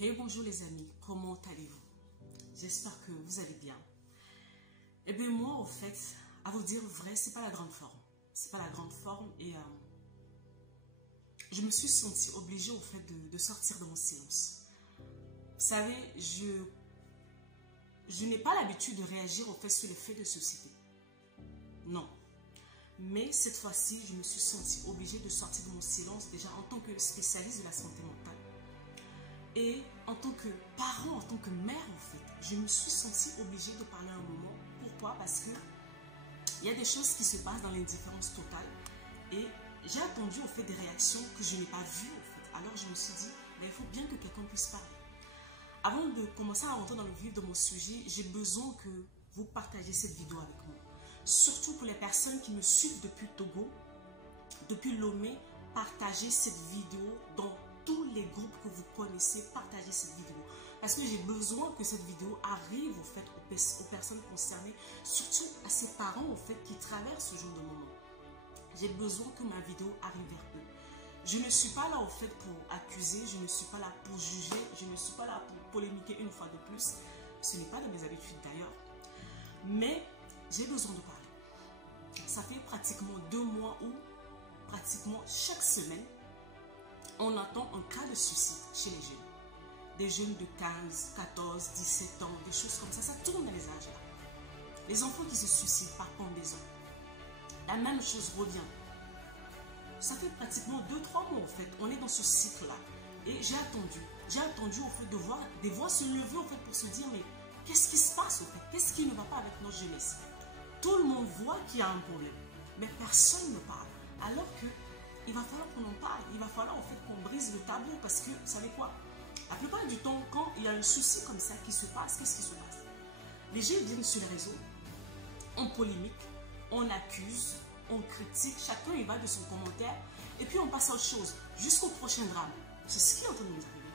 Hey, bonjour les amis, comment allez-vous? J'espère que vous allez bien. Eh bien moi, au fait, à vous dire vrai, c'est pas la grande forme. C'est pas la grande forme et je me suis sentie obligée au fait de sortir de mon silence. Vous savez, je n'ai pas l'habitude de réagir au fait sur les faits de société. Non. Mais cette fois-ci, je me suis sentie obligée de sortir de mon silence déjà en tant que spécialiste de la santé mentale. Et en tant que parent, en tant que mère, en fait, je me suis sentie obligée de parler un moment. Pourquoi? Parce que il y a des choses qui se passent dans l'indifférence totale. Et j'ai attendu au fait des réactions que je n'ai pas vues, en fait. Alors je me suis dit, il faut bien que quelqu'un puisse parler. Avant de commencer à rentrer dans le vif de mon sujet, j'ai besoin que vous partagiez cette vidéo avec moi. Surtout pour les personnes qui me suivent depuis Togo, depuis Lomé, partagez cette vidéo dans tous les groupes que vous connaissez, partagez cette vidéo. Parce que j'ai besoin que cette vidéo arrive au fait aux personnes concernées, surtout à ces parents au fait qui traversent ce genre de moment. J'ai besoin que ma vidéo arrive vers eux. Je ne suis pas là au fait pour accuser, je ne suis pas là pour juger, je ne suis pas là pour polémiquer une fois de plus. Ce n'est pas de mes habitudes d'ailleurs. Mais j'ai besoin de parler. Ça fait pratiquement 2 mois où pratiquement chaque semaine, on entend un cas de suicide chez les jeunes. Des jeunes de 15, 14, 17 ans, des choses comme ça. Ça tourne dans les âges là. Les enfants qui se suicident par pendaison. La même chose revient. Ça fait pratiquement 2-3 mois en fait. On est dans ce cycle-là. Et j'ai attendu au fait de voir des voix se lever au fait pour se dire mais qu'est-ce qui se passe au fait? Qu'est-ce qui ne va pas avec notre jeunesse? Tout le monde voit qu'il y a un problème. Mais personne ne parle. Alors que il va falloir qu'on en parle. Il va falloir en fait qu'on brise le tabou parce que, vous savez quoi? La plupart du temps, quand il y a un souci comme ça qui se passe, qu'est-ce qui se passe? Les gens viennent sur les réseaux, on polémique, on accuse, on critique, chacun il va de son commentaire et puis on passe à autre chose jusqu'au prochain drame. C'est ce qui est en train de nous arriver.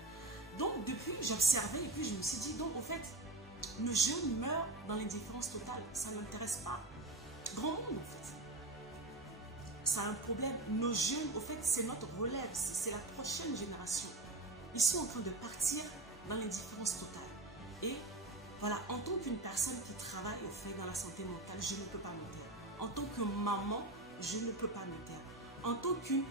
Donc depuis, j'observais et puis je me suis dit, donc en fait, nos jeunes meurent dans l'indifférence totale. Ça n'intéresse pas grand monde en fait. Ça a un problème. Nos jeunes, au fait, c'est notre relève, c'est la prochaine génération. Ils sont en train de partir dans l'indifférence totale. Et voilà, en tant qu'une personne qui travaille au fait dans la santé mentale, je ne peux pas me taire. En tant que maman, je ne peux pas me taire. En tant qu'une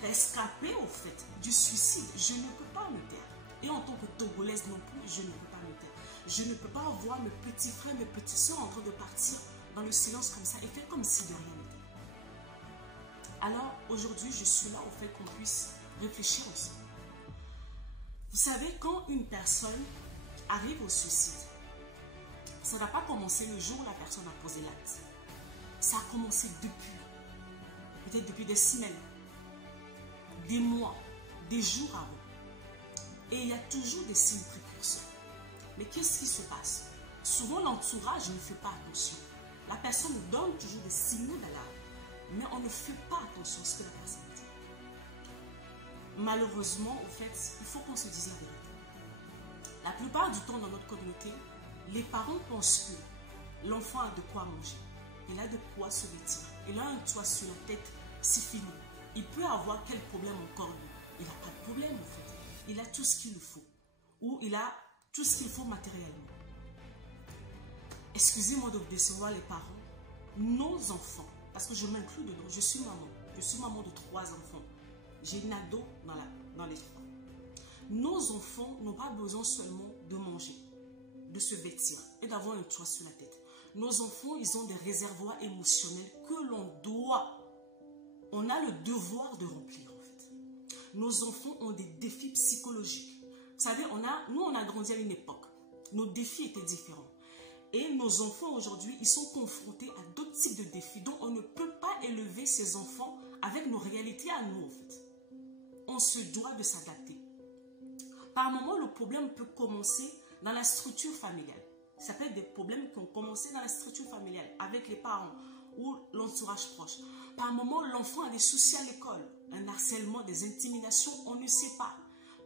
rescapée au fait du suicide, je ne peux pas me taire. Et en tant que Togolaise non plus, je ne peux pas me taire. Je ne peux pas voir mes petits frères, mes petites soeurs en train de partir dans le silence comme ça et faire comme si de rien n'était. Alors aujourd'hui, je suis là au fait qu'on puisse réfléchir ensemble. Vous savez, quand une personne arrive au suicide, ça n'a pas commencé le jour où la personne a posé l'acte. Ça a commencé peut-être depuis des semaines, des mois, des jours avant. Et il y a toujours des signes précurseurs. Mais qu'est-ce qui se passe? Souvent, l'entourage ne fait pas attention. La personne donne toujours des signaux d'alarme. Mais on ne fait pas attention à ce que la personne dit. Malheureusement, au fait, il faut qu'on se dise la vérité. La plupart du temps dans notre communauté, les parents pensent que l'enfant a de quoi manger. Il a de quoi se vêtir. Il a un toit sur la tête, c'est fini. Il peut avoir quel problème encore lui? Il n'a pas de problème en fait. Il a tout ce qu'il faut. Ou il a tout ce qu'il faut matériellement. Excusez-moi de décevoir les parents. Nos enfants, parce que je m'inclus dedans, je suis maman de 3 enfants. J'ai une ado dans les 3. Nos enfants n'ont pas besoin seulement de manger, de se vêtir et d'avoir un toit sur la tête. Nos enfants, ils ont des réservoirs émotionnels que on a le devoir de remplir en fait. Nos enfants ont des défis psychologiques. Vous savez, nous on a grandi à une époque, nos défis étaient différents. Et nos enfants aujourd'hui, ils sont confrontés à d'autres types de défis dont on ne peut pas élever ces enfants avec nos réalités à nous en fait. On se doit de s'adapter. Par moment, le problème peut commencer dans la structure familiale. Ça peut être des problèmes qui ont commencé dans la structure familiale, avec les parents ou l'entourage proche. Par moment, l'enfant a des soucis à l'école, un harcèlement, des intimidations, on ne sait pas.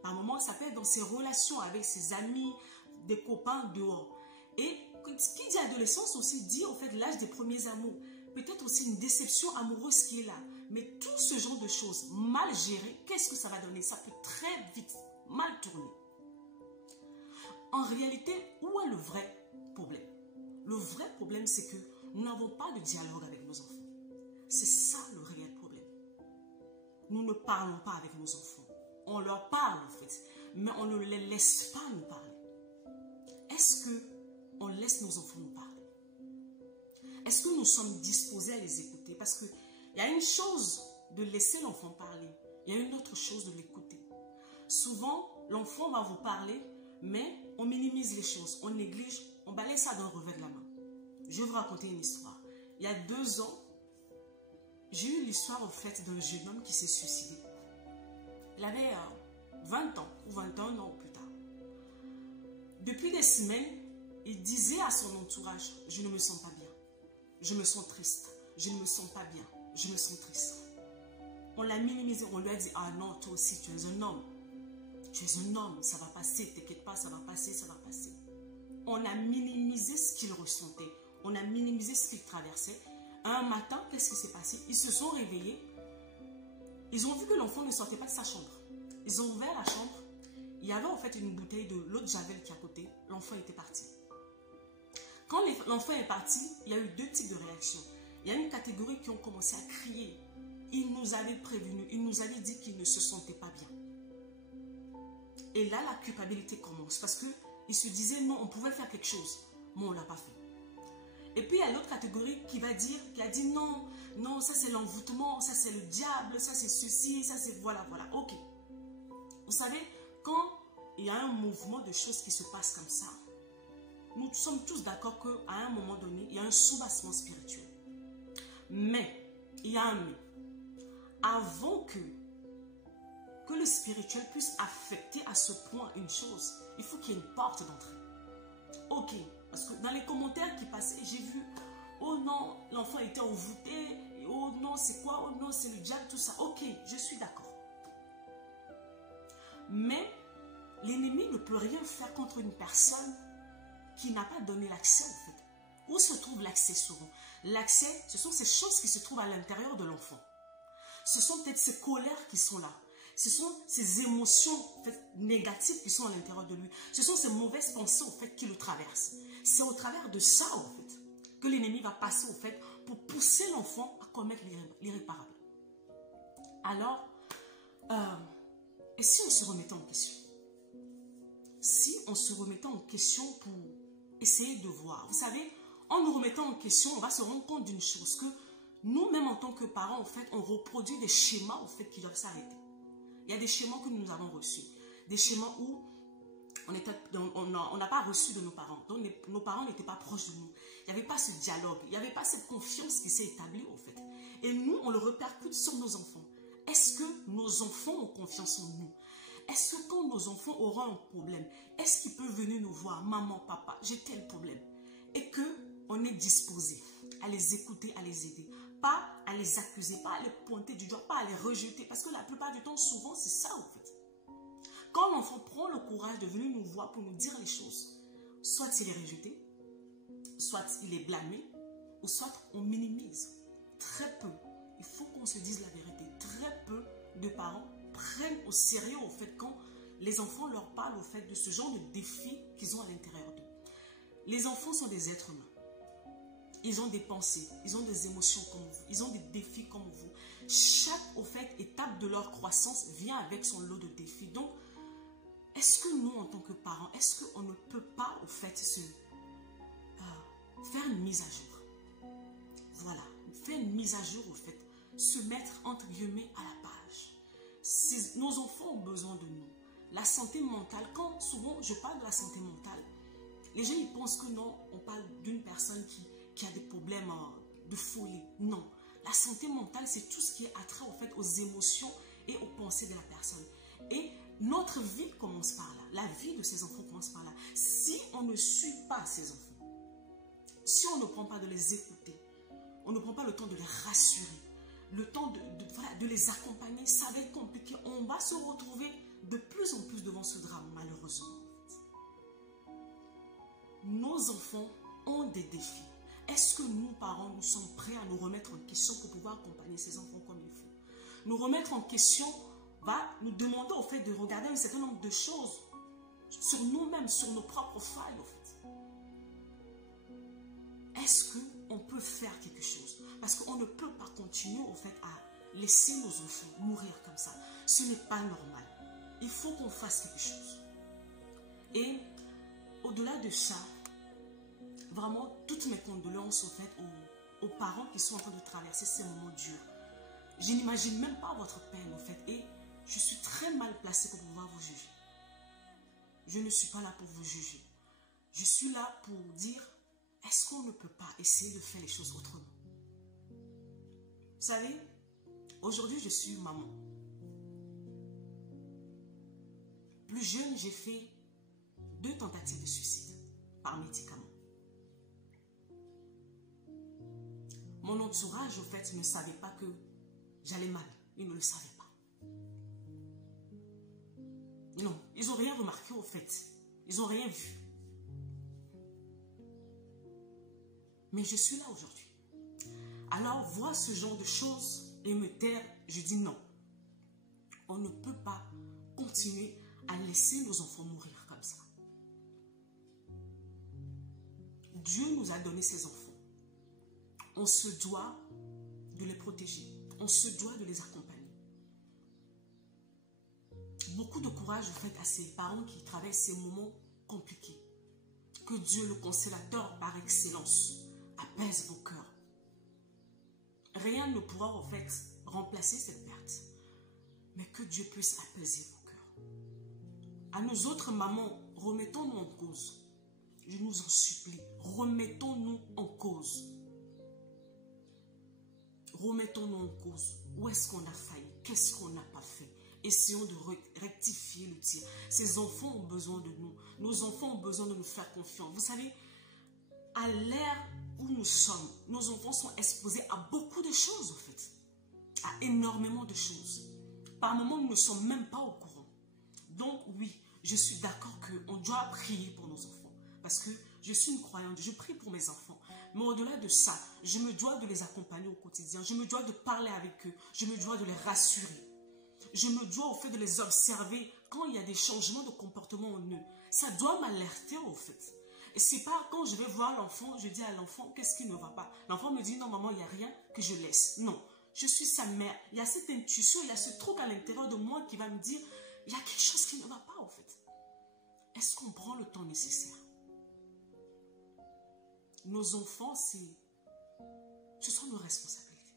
Par moment, ça peut être dans ses relations avec ses amis, des copains dehors. Et qui dit adolescence aussi dit en fait l'âge des premiers amours. Peut-être aussi une déception amoureuse qui est là. Mais tout ce genre de choses mal gérées, qu'est-ce que ça va donner? Ça peut très vite mal tourner. en réalité, où est le vrai problème? Le vrai problème, c'est que nous n'avons pas de dialogue avec nos enfants. C'est ça le réel problème. Nous ne parlons pas avec nos enfants. On leur parle en fait, mais on ne les laisse pas nous parler. Est-ce qu'on laisse nos enfants nous parler? Est-ce que nous sommes disposés à les écouter? Parce qu'il y a une chose de laisser l'enfant parler, il y a une autre chose de l'écouter. Souvent, l'enfant va vous parler, mais on minimise les choses, on néglige, on balaye ça d'un revers de la main. Je vais vous raconter une histoire. Il y a 2 ans, j'ai eu l'histoire au fait d'un jeune homme qui s'est suicidé. Il avait 20 ans ou 21 ans plus tard. Depuis des semaines, il disait à son entourage, je ne me sens pas bien, je me sens triste, je ne me sens pas bien, je me sens triste. On l'a minimisé, on lui a dit, ah non, toi aussi tu es un homme. Tu es un homme, ça va passer, t'inquiète pas, ça va passer, ça va passer. On a minimisé ce qu'il ressentait, on a minimisé ce qu'il traversait. Un matin, qu'est-ce qui s'est passé? Ils se sont réveillés, ils ont vu que l'enfant ne sortait pas de sa chambre. Ils ont ouvert la chambre, il y avait en fait une bouteille de l'eau de Javel qui est à côté, l'enfant était parti. Quand l'enfant est parti, il y a eu 2 types de réactions. Il y a une catégorie qui ont commencé à crier. Ils nous avaient prévenus, ils nous avaient dit qu'ils ne se sentaient pas bien. Et là, la culpabilité commence parce qu'ils se disaient non, on pouvait faire quelque chose, mais on ne l'a pas fait. Et puis il y a l'autre catégorie qui va dire, qui a dit non, non, ça c'est l'envoûtement, ça c'est le diable, ça c'est ceci, ça c'est voilà, voilà, ok. Vous savez, quand il y a un mouvement de choses qui se passe comme ça, nous sommes tous d'accord qu'à un moment donné, il y a un soubassement spirituel. Mais, il y a un mais. Avant que le spirituel puisse affecter à ce point une chose, il faut qu'il y ait une porte d'entrée. Ok, parce que dans les commentaires qui passaient, j'ai vu, oh non, l'enfant était envoûté, oh non, c'est quoi, oh non, c'est le diable, tout ça. Ok, je suis d'accord. Mais, l'ennemi ne peut rien faire contre une personne qui n'a pas donné l'accès en fait. Où se trouve l'accès souvent? L'accès, ce sont ces choses qui se trouvent à l'intérieur de l'enfant. Ce sont peut-être ces colères qui sont là. Ce sont ces émotions en fait, négatives qui sont à l'intérieur de lui. Ce sont ces mauvaises pensées en fait, qui le traversent. C'est au travers de ça en fait, que l'ennemi va passer au fait, pour pousser l'enfant à commettre l'irréparable. Alors, et si on se remettait en question? Si on se remettait en question pour essayer de voir. Vous savez, en nous remettant en question, on va se rendre compte d'une chose, que nous-mêmes en tant que parents, en fait, on reproduit des schémas en fait, qui doivent s'arrêter. Il y a des schémas que nous avons reçus. Des schémas où on n'a pas reçu de nos parents. Donc nos parents n'étaient pas proches de nous. Il n'y avait pas ce dialogue. Il n'y avait pas cette confiance qui s'est établie en fait. Et nous, on le répercute sur nos enfants. Est-ce que nos enfants ont confiance en nous? Est-ce que quand nos enfants auront un problème, est-ce qu'ils peuvent venir nous voir, maman, papa, j'ai tel problème? Et qu'on est disposé à les écouter, à les aider. Pas à les accuser, pas à les pointer du doigt, pas à les rejeter. Parce que la plupart du temps, souvent, c'est ça en fait. Quand l'enfant prend le courage de venir nous voir pour nous dire les choses, soit il est rejeté, soit il est blâmé, ou soit on minimise. Très peu, il faut qu'on se dise la vérité, très peu de parents prennent au sérieux au fait quand les enfants leur parlent au fait de ce genre de défis qu'ils ont à l'intérieur d'eux. Les enfants sont des êtres humains. Ils ont des pensées, ils ont des émotions comme vous, ils ont des défis comme vous. Chaque au fait, étape de leur croissance vient avec son lot de défis. Donc, est-ce que nous, en tant que parents, est-ce qu'on ne peut pas au fait faire une mise à jour? Voilà, faire une mise à jour au fait, se mettre entre guillemets à la page. Si nos enfants ont besoin de nous, la santé mentale, quand souvent je parle de la santé mentale, les gens ils pensent que non, on parle d'une personne qui a des problèmes de folie. Non, la santé mentale c'est tout ce qui est attrait en fait aux émotions et aux pensées de la personne. Et notre vie commence par là, la vie de ces enfants commence par là. Si on ne suit pas ces enfants, si on ne prend pas de les écouter, on ne prend pas le temps de les rassurer, le temps de les accompagner, ça va être compliqué. On va se retrouver de plus en plus devant ce drame, malheureusement. Nos enfants ont des défis. Est-ce que nous, parents, nous sommes prêts à nous remettre en question pour pouvoir accompagner ces enfants comme il faut? Nous remettre en question va nous demander au fait de regarder un certain nombre de choses sur nous-mêmes, sur nos propres failles, en fait. Est-ce qu'on peut faire quelque chose? Parce qu'on ne peut pas continuer, en fait, à laisser nos enfants mourir comme ça. Ce n'est pas normal. Il faut qu'on fasse quelque chose. Et au-delà de ça, vraiment, toutes mes condoléances, en fait, aux parents qui sont en train de traverser ces moments durs. Je n'imagine même pas votre peine, en fait, et je suis très mal placée pour pouvoir vous juger. Je ne suis pas là pour vous juger. Je suis là pour dire, est-ce qu'on ne peut pas essayer de faire les choses autrement? Vous savez, aujourd'hui, je suis maman. Plus jeune, j'ai fait 2 tentatives de suicide par médicament. Mon entourage, en fait, ne savait pas que j'allais mal. Ils ne le savaient pas. Non, ils n'ont rien remarqué, en fait. Ils n'ont rien vu. Mais je suis là aujourd'hui. Alors, voir ce genre de choses et me taire, je dis non. On ne peut pas continuer à laisser nos enfants mourir comme ça. Dieu nous a donné ces enfants. On se doit de les protéger. On se doit de les accompagner. Beaucoup de courage, en fait, à ces parents qui traversent ces moments compliqués. Que Dieu, le consolateur par excellence, apaise vos cœurs. Rien ne pourra, en fait, remplacer cette perte. Mais que Dieu puisse apaiser vos cœurs. À nous autres mamans, remettons-nous en cause. Je nous en supplie, remettons-nous en cause. Remettons-nous en cause. Où est-ce qu'on a failli? Qu'est-ce qu'on n'a pas fait? Essayons de rectifier le tir. Ces enfants ont besoin de nous. Nos enfants ont besoin de nous faire confiance. Vous savez, à l'ère où nous sommes, nos enfants sont exposés à beaucoup de choses, en fait. À énormément de choses. Par moments, nous ne sommes même pas au courant. Donc, oui, je suis d'accord qu'on doit prier pour nos enfants. Parce que je suis une croyante, je prie pour mes enfants. Mais au-delà de ça, je me dois de les accompagner au quotidien. Je me dois de parler avec eux. Je me dois de les rassurer. Je me dois au fait de les observer quand il y a des changements de comportement en eux. Ça doit m'alerter, au fait. Et c'est pas quand je vais voir l'enfant, je dis à l'enfant, qu'est-ce qui ne va pas? L'enfant me dit, non maman, il n'y a rien, que je laisse. Non, je suis sa mère. Il y a cette intuition, il y a ce truc à l'intérieur de moi qui va me dire, il y a quelque chose qui ne va pas, au fait. Est-ce qu'on prend le temps nécessaire? Nos enfants, ce sont nos responsabilités.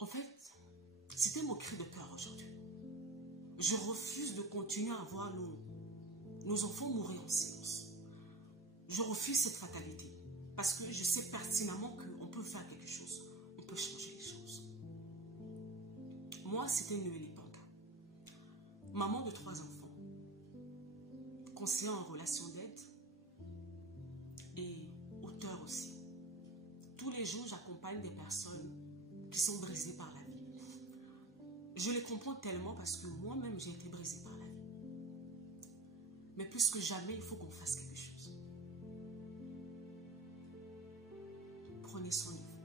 En fait, c'était mon cri de cœur aujourd'hui. Je refuse de continuer à voir nos enfants mourir en silence. Je refuse cette fatalité. Parce que je sais pertinemment qu'on peut faire quelque chose. On peut changer les choses. Moi, c'était Noélie Panta. Maman de 3 enfants. Conseillère en relation d'aide. Et auteur aussi. Tous les jours, j'accompagne des personnes qui sont brisées par la vie. Je les comprends tellement parce que moi-même, j'ai été brisée par la vie. Mais plus que jamais, il faut qu'on fasse quelque chose. Prenez soin de vous.